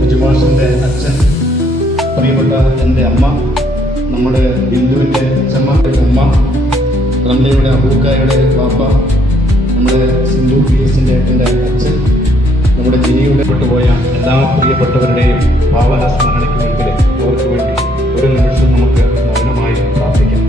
ബിജുമാഷിൻ്റെ അച്ഛൻ, പ്രിയപ്പെട്ട എൻ്റെ അമ്മ, നമ്മുടെ ബിന്ദുവിൻ്റെ അച്ഛമ്മ അമ്മ, റംലയുടെ അബൂക്കായുടെ വാപ്പ, നമ്മുടെ സിന്ധു PS-ൻ്റെ ഏട്ടൻ്റെ അച്ഛൻ, നമ്മുടെ ജിനിയുടെ വിട്ടുപോയ എല്ലാ പ്രിയപ്പെട്ടവരുടെയും ഭാവന സ്മരണയ്ക്ക് മുൻപിൽ അവർക്ക് വേണ്ടി ഒരു നിമിഷം നമുക്ക് മൗനമായി പ്രാർത്ഥിക്കാം.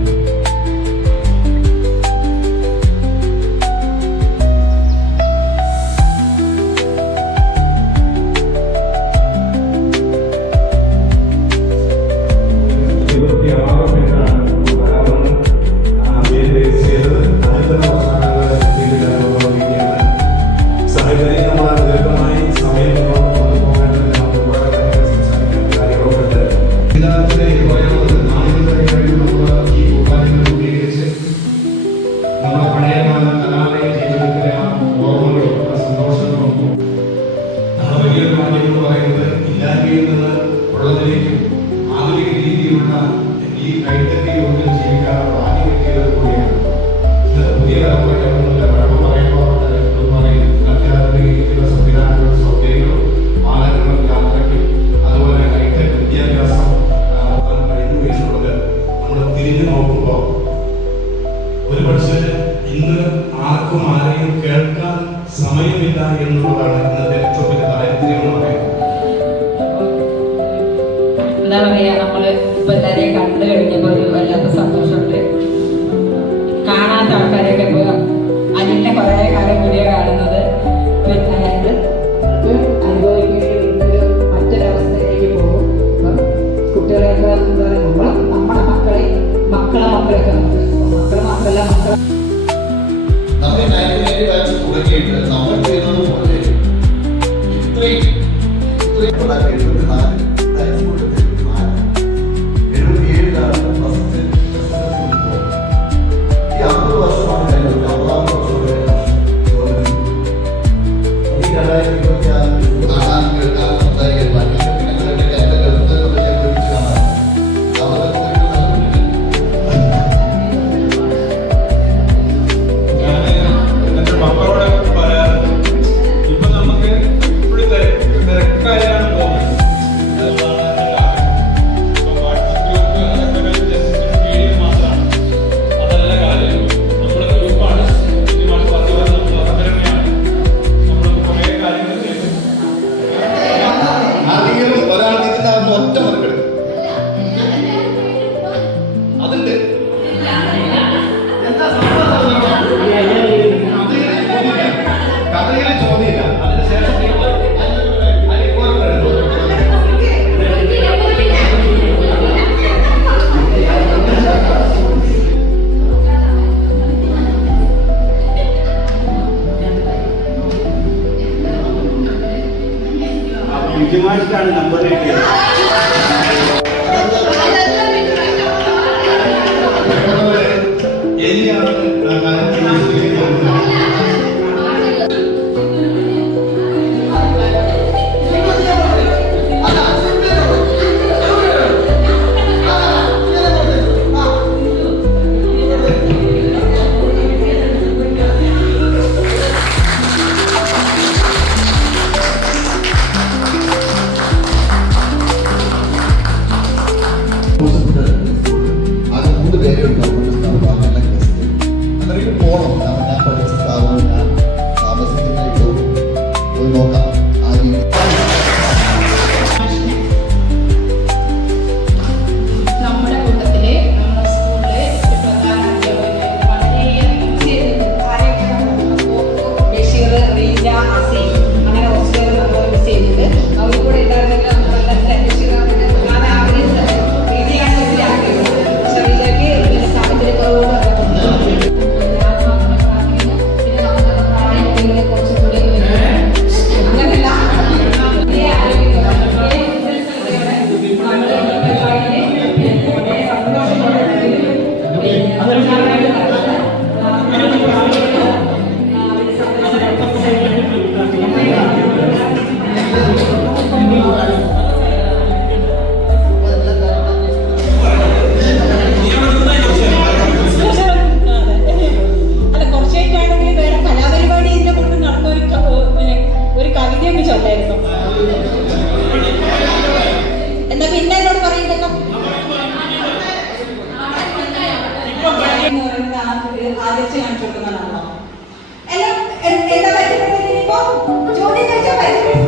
ഈ കൈത്തറി കൊണ്ട് ജീവിക്കാനുള്ള ഭാഗ്യം കിട്ടിയത് കൂടിയാണ്. പുതിയ തലമുറയ്ക്ക് പഴമ പറയുമ്പോൾ അത്യാധുനിക സംവിധാനങ്ങളും സൗകര്യങ്ങളും വാഹനങ്ങളും യാത്രയ്ക്കും അതുപോലെ കൈത്തറി വിദ്യാഭ്യാസം കഴിഞ്ഞു എന്നുള്ളത് നമ്മൾ തിരിഞ്ഞു നോക്കുമ്പോൾ ഒരുപക്ഷെ ഇന്ന് ആർക്കും ആരെയും കേൾക്കാൻ സമയമില്ല എന്നുള്ളതാണ് ഇന്നത്തെ ഏറ്റവും വലിയ ദാരിദ്ര്യം എന്ന് പറയുന്നത്. എന്താ പറയാ, നമ്മള് ഇപ്പൊ എല്ലാരെയും കണ്ടു കഴിഞ്ഞപ്പോ ഒരു വല്ലാത്ത സന്തോഷമുണ്ട്. കാണാത്ത ആൾക്കാരെയൊക്കെ ഇപ്പൊ അതിന്റെ കുറെ കാലം കൂടിയാണ് കാണുന്നത്. അതായത് അനുഭവിക്കേണ്ടി മറ്റൊരവസ്ഥയിലേക്ക് പോകും. അപ്പം കുട്ടികളെയൊക്കെ എന്താ പറയുക, നമ്മുടെ മക്കളെ മക്കളൊക്കെ മക്കളെ മാത്രമല്ല മക്കളെ നമ്മൾ 1980 ബാച്ച് തുടങ്ങിയിട്ട് നമ്മൾ ചെയ്യുന്നത് പോലെ ഇത്രയും 1974 മക്കളോട് പറയാറുണ്ട്, ഇപ്പൊ നമുക്ക് ഇപ്പോഴും തിരക്കായാണ് തോന്നുന്നത്. വിജയമാർക്കാണ് നമ്പർ കിട്ടിയത്. എലിയാണ് ആ കാര്യത്തിൽ അത് 3 പേരെ അന്നേരം പോകണം. കാരണം ഞാൻ പഠിച്ച സ്ഥാപനം, ഞാൻ താമസിക്കുന്നതായിട്ട് പോയി നോക്കാം. ആ രീതി നമ്മുടെ കൂട്ടത്തില് നമ്മുടെ സ്കൂളില് ഒരു പ്രധാന അധ്യാപകനായിരുന്നു. വളരെയധികം ചെയ്തത് ബഷീർ, റീജ, അസീം അങ്ങനെ കുറച്ച് പേര് നമ്മൾ മിസ് ചെയ്തിട്ട് അവർ കൂടെ ഉണ്ടായിരുന്നെങ്കിൽ നമുക്ക് ബഷീറിന്റെ പ്രധാന ആഗ്രഹിച്ചത് റീജയാണ് ഇതിൽ ആഗ്രഹിച്ചത്. പക്ഷെ റീജയ്ക്ക് ഇതിന്റെ സാഹചര്യങ്ങളോട് കുറച്ചുകൂടി അങ്ങനെയല്ല അല്ല കുറച്ചായിട്ടാണെങ്കിൽ വേറെ കലാപരിപാടി ഇതിന്റെ കൊണ്ട് നടന്ന ഒരു കവിതയൊക്കെ ചൊല്ലായിരുന്നു. എന്നാ പിന്നെ എന്നോട് പറയുന്നല്ലോ ആദരിച്ച് കാണിച്ചു കൊടുക്കുന്നതാണല്ലോ. എല്ലാം എന്താ പറ്റുന്നത്? ഇപ്പൊ ചോദ്യം ചോദിച്ചാൽ പറ്റും.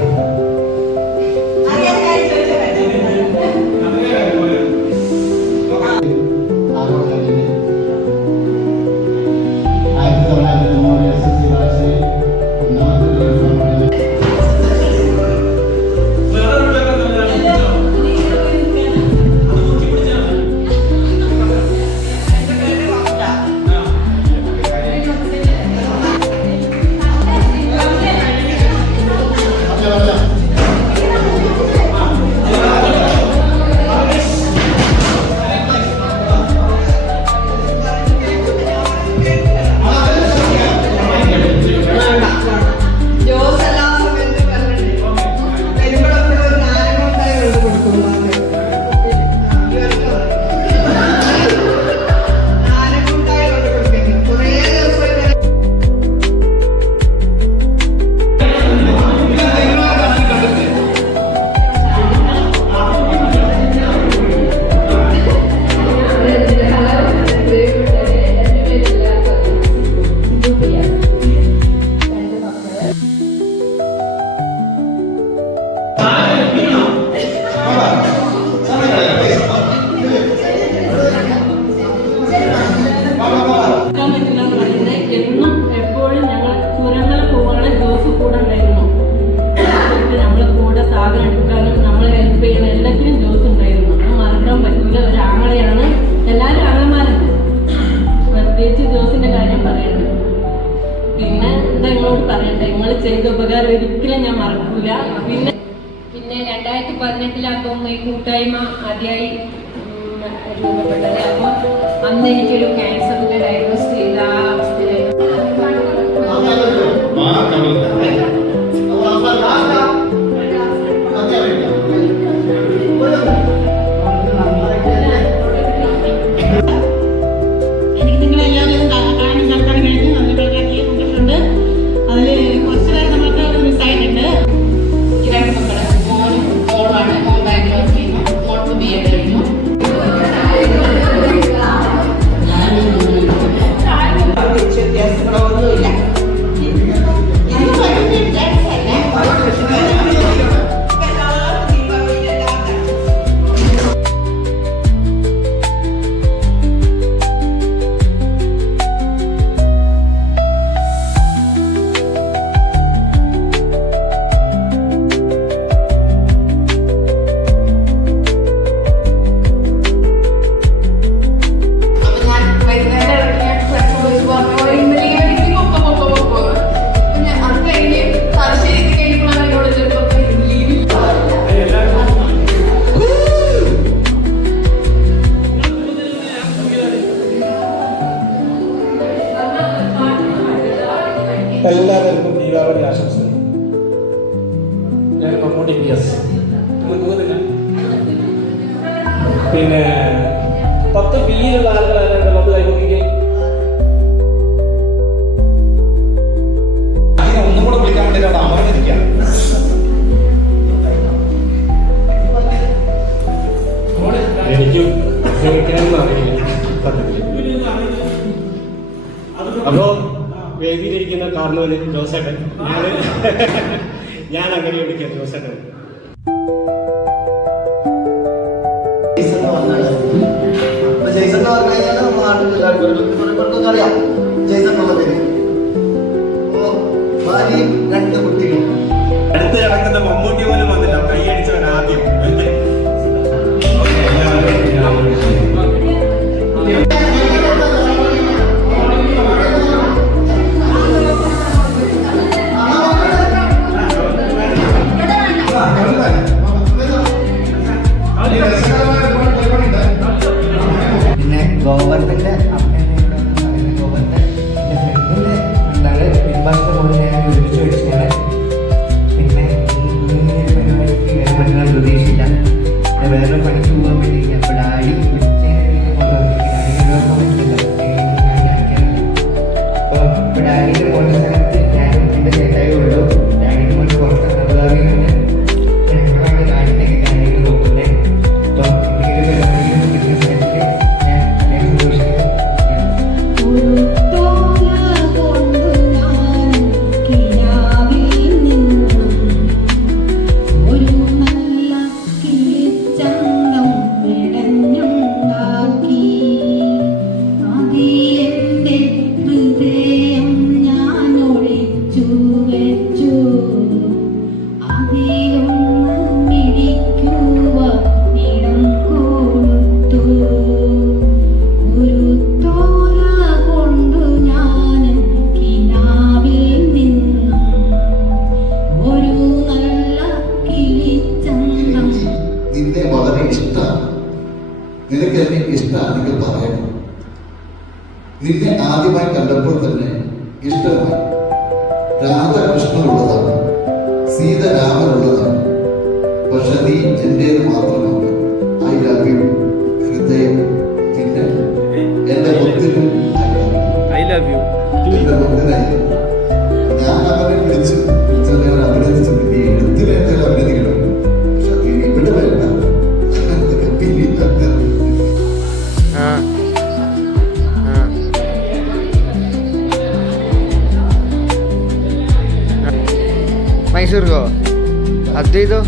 അറിയാൻ കാര്യം ചോദിച്ചാൽ പറ്റും. ആരോഗ്യത്തിന് 1903 SSC ഭാഷയിൽ ഒന്നാമത്തെ ദിവസം ജോസ് എല്ലാ സമയത്തും പറഞ്ഞിട്ടുണ്ട് വരുമ്പോഴൊക്കെ ഒരു നാരങ്ങ കൊണ്ട് കൊടുക്കും. നാരങ്ങ കൊണ്ട് കൊടുക്കുന്നു. കുറേ ദിവസം എന്നും എപ്പോഴും ഞങ്ങൾ ചുരങ്ങളെ പോവാണ് ജോസ് കൂടെ ഉണ്ടായിരുന്നു. നമ്മളെ കൂടെ സാധനം എടുക്കാനും നമ്മളെ ഹെൽപ്പ് ചെയ്യാനും എല്ലാത്തിനും ജോസ് ഉണ്ടായിരുന്നു. അത് മറക്കാൻ പറ്റില്ല. ഒരു ആങ്ങളെയാണ്. എല്ലാവരും ആങ്ങളമാരുണ്ട്. പ്രത്യേകിച്ച് ജോസിന്റെ കാര്യം പറയണ്ട. പിന്നെ എന്താ നിങ്ങളോട് പറയട്ടെ, നിങ്ങൾ ചെയ്ത ഉപകാരം ഒരിക്കലും ഞാൻ മറക്കൂല. പിന്നെ 2018 തോന്നുന്നു ഈ കൂട്ടായ്മ ആദ്യമായി രൂപപ്പെട്ടത്. അപ്പോൾ അന്ന് എനിക്കൊരു ക്യാൻസറിന്റെ ഡയഗ്നോസ് ചെയ്ത ആ അവസ്ഥയിലായിരുന്നു. എനിക്ക് നിങ്ങളെല്ലാവരും കാണാൻ നടത്താൻ കഴിഞ്ഞു. അതിൽ വളരെയധികം സന്തോഷമുണ്ട്. അതിൽ കുറച്ച് പേര് നമുക്ക് മിസ്സായിട്ടുണ്ട്. എനിക്ക് 2 മക്കള്, മോനും മോളുമാണ്. മോൻ ബാംഗ്ലൂർ ചെയ്യുന്നു, മോൾക്ക് BA കഴിഞ്ഞു. ഞാൻ ഞാൻ മമ്മൂട്ടി PS നമ്മൾ പോകുന്നില്ല. പിന്നെ 10 ബിയിലുള്ള ആളുകൾ ആരാണ്ട് 10 കൈ നോക്കിക്കേ. അതിനെ ഒന്നും കൂടെ വിളിക്കാൻ വേണ്ടിയിട്ടാണ് അമർന്നിരിക്കുക. എനിക്ക് ക്ഷമിക്കാനൊന്നും അറിയില്ല സത്യത്തിൽ. അപ്പോ വേദിയിലിരിക്കുന്ന കാരണവന് ജോസേട്ടൻ, ഞാൻ അങ്ങനെ വിളിക്കാം ജോസേട്ടൻ. ജെയ്സൺ എന്ന് പറഞ്ഞു കഴിഞ്ഞാൽ നമ്മുടെ നാട്ടിൽ എല്ലാവർക്കും അറിയാം. ജെയ്സൺ എന്നുള്ള പേര്. ഭാര്യയും 2 കുട്ടികളും. അടുത്ത് കിടക്കുന്ന മമ്മൂട്ടി പോലും വന്നില്ല, കൈയടിച്ചവൻ ആദ്യം. പിന്നെ ഗോവർദ്ധന്റെ അമ്മയുടെ ഗോവർദ്ധൻ എൻ്റെ ഫ്രണ്ടിൻ്റെ ഫ്രണ്ടാണ്. പിൻഭാഗത്തെ പോലെ ഞാൻ ഒരുമിച്ച് വെച്ചാണ്. പിന്നെ ഇങ്ങനെ ഒരു പരിപാടിക്ക് വരുമെന്ന് പ്രതീക്ഷയില്ല. ഞാൻ വേറെ പണിക്ക് പോകാൻ വേണ്ടിയില്ല. അപ്പോൾ ഡാഡി ഉച്ചയ്ക്ക് കൊണ്ടുവന്നിരിക്കും. അപ്പോൾ ഇപ്പോൾ ഡാഡിയുടെ പോകുന്ന സ്ഥലത്ത് ഞാനും എൻ്റെ ചേട്ടായി ഉള്ളൂ. ഡാഡിക്ക് കൊണ്ട് പുറത്ത് അതുകാരി ഞങ്ങളാണ് ഡാഡിൻ്റെ കാര്യങ്ങൾ നോക്കുന്നത്. അപ്പോൾ എന്തെങ്കിലും പരിപാടികൾ കിട്ടുന്ന സമയത്ത് ഞാൻ വളരെ സന്തോഷിക്കുന്നു. നിന്നെ വളരെ ഇഷ്ടമാണ്. നിനക്ക് എന്നെ ഇഷ്ടമാണെങ്കിൽ പറയണം. നിന്നെ ആദ്യമായി കണ്ടപ്പോൾ തന്നെ ഇഷ്ടമായി. രാധാകൃഷ്ണനുള്ളതാണ്, സീത രാമനുള്ളതാണ്. പക്ഷെ നീ എന്റേത് മാത്രമാണ്. ഐ ലവ് യു ഹൃദയം. പിന്നെ എന്റെ മുത്തിന് ഐ ലവ് യു. എന്റെ മുത്തിനെ ഞാൻ അവനെ വിളിച്ച് അഭിനന്ദിച്ചു. നീ എടുത്തിലേക്കും അഭിനന്ദിക്കണം. പക്ഷെ നീ ഇവിടെ വേണ്ട. ಮೈಸೂರಿಗೋ 15 ഇവിടെ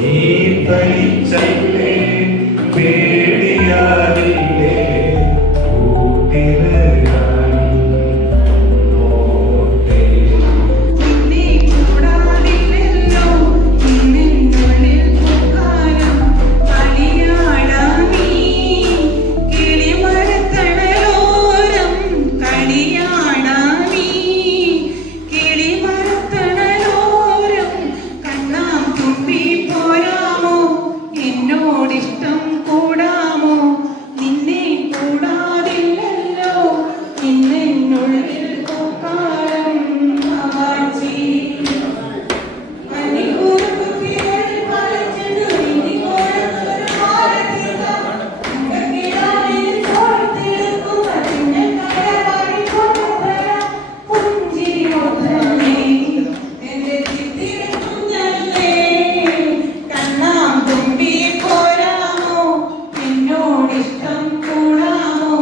നീ തനിച്ചല്ലേ പേടിയാകില്ലേ കൂട്ടിന് നോട്ടെ നിന്നെ കൂടാതില്ലല്ലോ നിന്നുള്ളിൽ പൂക്കാലം കളിയാടാമീ കിളിമരത്തണലോരം കളിയാടാമീ കിളിമരത്തണലോരം കണ്ണാം തുമ്പി പോരാമോ എന്നോടിഷ്ടം കൂടാമോ നിന്നെ കൂടാതില്ലല്ലോ നിന്നുള്ളിൽ പൂക്കാലം ആവാച്ചി മണിക്കൂറുകുത്തികൾ പലചെണ്ടു ഇനിക്കോരത്തൊരു മാരതീത അങ്കക്കിടാവിൽ ചോർത്തിടുക്കും അതിന്റെ കരവാടി കൊണ്ടുവരാം പുഞ്ചിരി ഒന്നേ എന്റെ ചിത്തിരക്കുഞ്ഞല്ലേ കണ്ണാം തുമ്പി പോരാമോ എന്നോടിഷ്ടം കൂടാമോ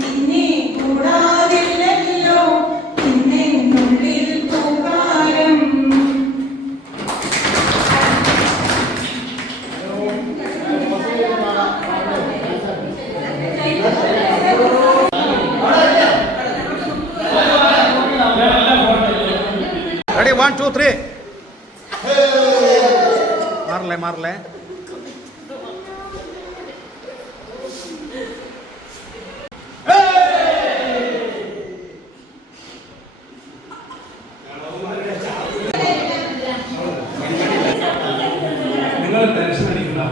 നിന്നെ കൂടാതില്ലല്ലോ നിന്നുള്ളിൽ പൂക്കാലം റെഡി 1 2 3 മാറല്ലേ നിങ്ങൾ ടെൻഷൻ അടിക്കുന്ന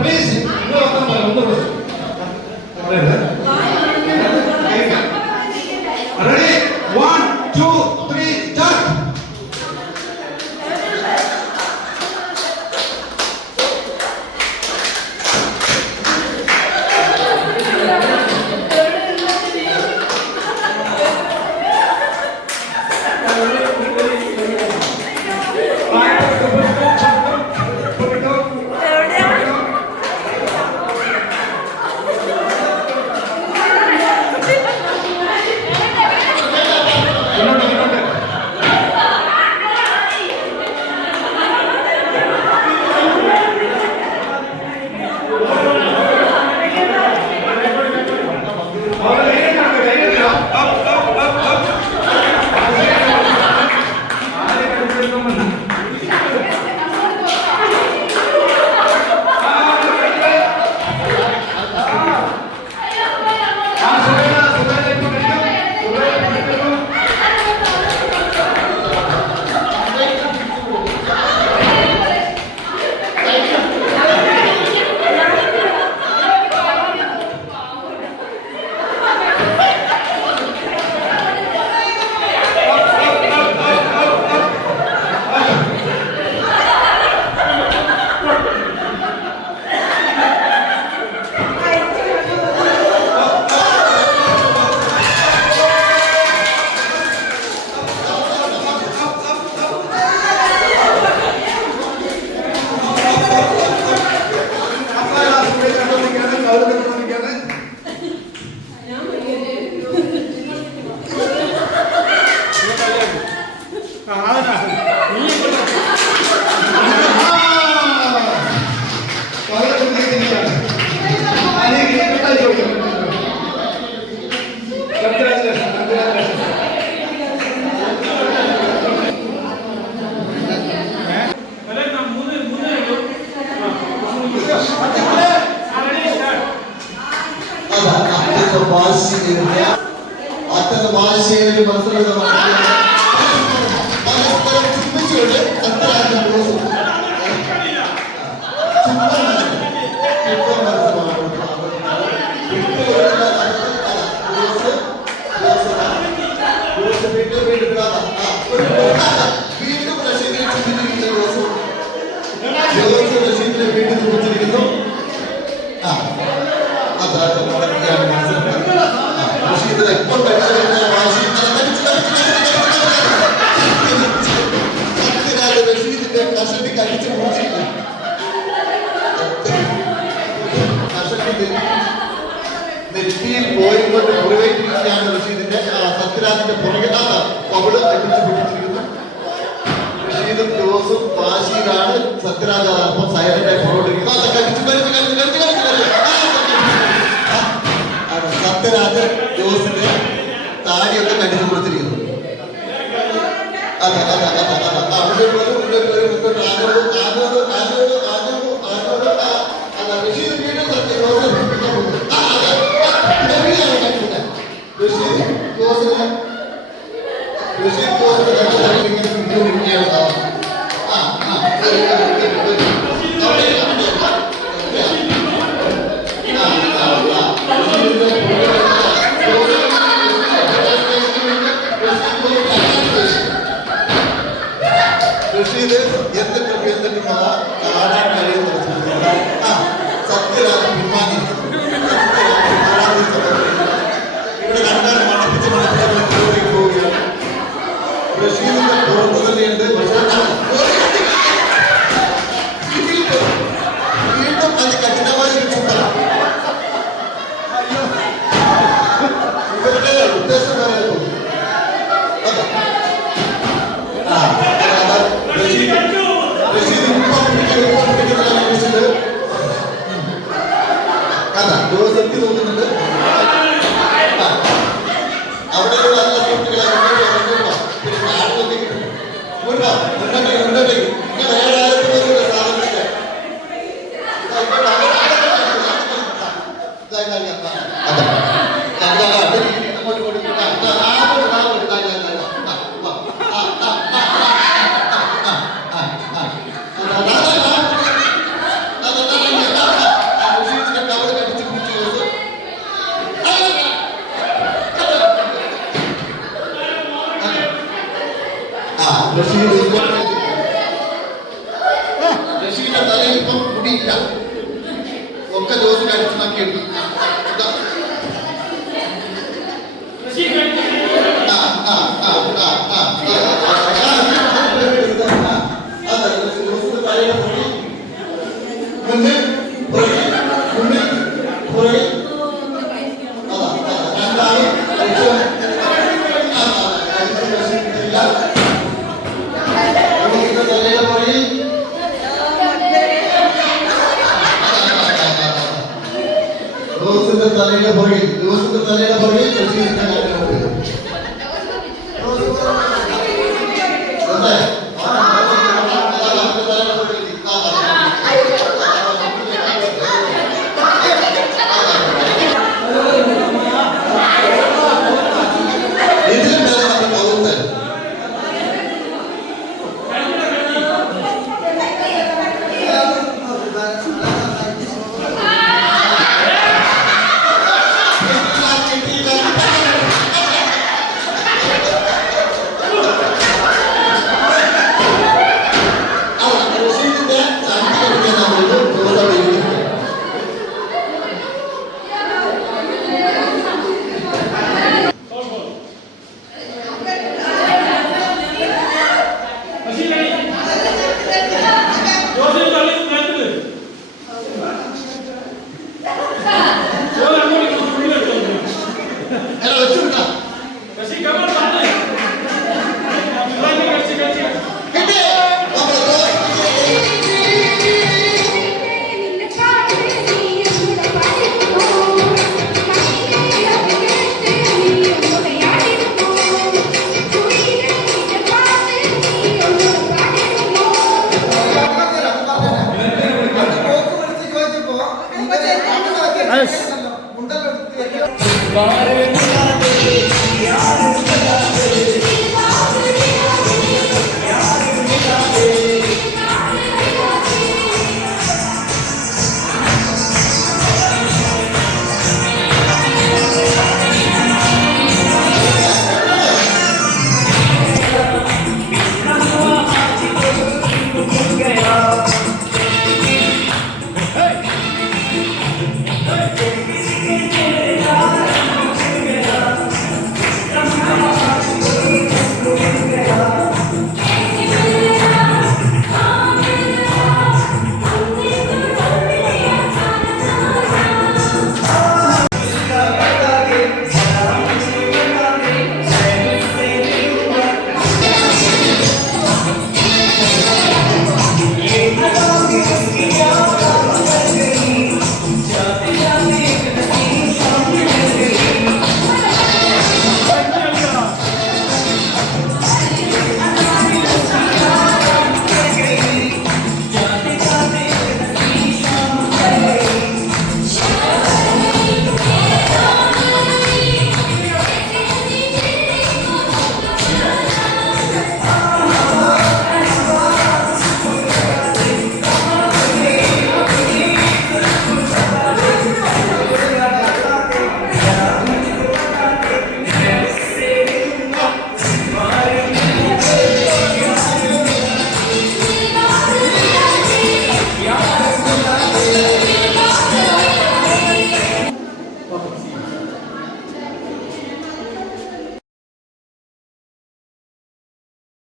പ്ലീസ് റെഡി 1 2 3 സ്റ്റാർട്ട് അത്തരം വാശികളിൽ മത്സരമാണ് പരസ്പരം ചുംബിച്ചുകൊണ്ട് അത്തരം വീണ്ടും റഷീദിനെ വീട്ടിൽ കുറിച്ചിരിക്കുന്നു. റഷീദിനെ എപ്പോൾ കഴിച്ചിരുന്ന വാശി റഷീദിന്റെ കഷണ്ടി കഴിച്ചു കുറിച്ചിരിക്കുന്നു. നെറ്റിയിൽ പോയി കൊണ്ട് മുറിവേറ്റിരിക്കുകയാണ് റഷീദിന്റെ. സത്യരാജിന്റെ പുറകെ പവിള് അടിച്ചു പിടിച്ചിരിക്കുന്നു. റഷീദും ജോസും വാശിയിലാണ്. സത്യരാജ് അല്പം സൈലന്റായി പുറകോട്ടിരിക്കുന്നു. സത്യരാജ് ജോസിന്റെ താടിയൊക്കെ കടിച്ചു കൊടുത്തിരിക്കുന്നു. റഷീദ് എന്നിട്ടും കാണാൻ കഴിയുന്ന സത്യരാജ് പിന്മാങ്ങിയിരിക്കുന്നു. ഇവിടെ കണ്ടാൽ മണപ്പിച്ച് പോവുകയാണ്. റഷീദിന്റെ പുറത്ത് തന്നെയുണ്ട്. വീണ്ടും അത് കഠിനമായ ഒരു ചിത്രം. ഇവരുടെ ഉദ്ദേശം പറയാൻ സത്യം നോക്കുന്നുണ്ട്. അവിടെയുള്ള നല്ല സുഹൃത്തുക്കളെ മുന്നോട്ടേക്ക് ഇങ്ങനെ ഏഴായിരത്തി സാധനത്തില്ല. അങ്ങോട്ട് കൊടുക്കുന്ന റഷീദിന്റെ തലയിൽ ഇപ്പം മുടിയില്ല. ഒക്കെ ജോസിന് അടിച്ചു നോക്കിയെടുത്തു. മുന്നിൽ മുന്നിൽ പുറകിൽ രണ്ടാളും തലയുടെ പുറകിൽ ജോസിന്റെ തലയുടെ പുറകിൽ റഷീദിന്റെ